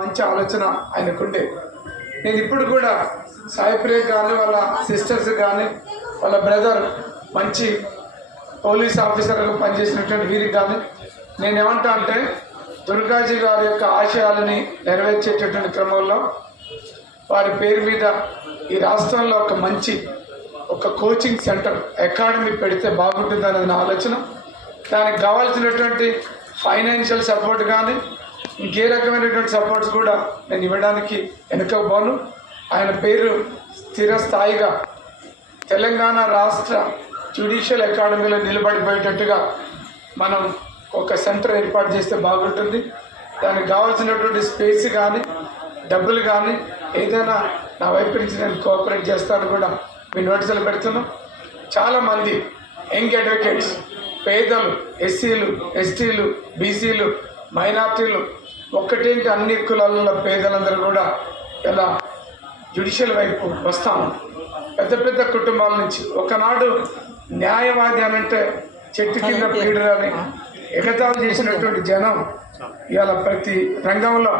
మంచి ఆలోచన ఆయనకుండే. నేను ఇప్పుడు కూడా సాయిప్రియ కానీ వాళ్ళ సిస్టర్స్ కానీ వాళ్ళ బ్రదర్ మంచి పోలీస్ ఆఫీసర్గా పనిచేసినటువంటి వీరికి కానీ నేను ఏమంటా అంటే దుర్గాజీ గారి యొక్క ఆశయాలని నెరవేర్చేటటువంటి క్రమంలో వారి పేరు మీద ఈ రాష్ట్రంలో ఒక మంచి కోచింగ్ సెంటర్ అకాడమీ పెడితే బాగుంటుందనేది నా ఆలోచన. దానికి కావాల్సినటువంటి ఫైనాన్షియల్ సపోర్ట్ కానీ ఇంకే రకమైనటువంటి సపోర్ట్స్ కూడా నేను ఇవ్వడానికి వెనుకపోను. ఆయన పేరు స్థిరస్థాయిగా తెలంగాణ రాష్ట్ర జ్యుడిషియల్ అకాడమీలో నిలబడిపోయేటట్టుగా మనం ఒక సెంటర్ ఏర్పాటు చేస్తే బాగుంటుంది. దానికి కావాల్సినటువంటి స్పేస్ కానీ డబ్బులు కానీ ఏదైనా నా వైపు నుంచి నేను కోఆపరేట్ చేస్తాను కూడా మీ నోటీసులు పెడుతున్నాం. చాలామంది యంగ్ అడ్వకేట్స్, పేదలు, ఎస్సీలు, ఎస్టీలు, బీసీలు, మైనార్టీలు, ఒక్కటేంటి అన్ని కులాల పేదలందరూ కూడా ఇలా జ్యుడిషియల్ వైపు వస్తాము. పెద్ద పెద్ద కుటుంబాల నుంచి ఒకనాడు న్యాయవాది అనంటే చెట్టు కింద పీడరని ఎగతాళి చేసినటువంటి జనం ఇవాళ ప్రతి రంగంలో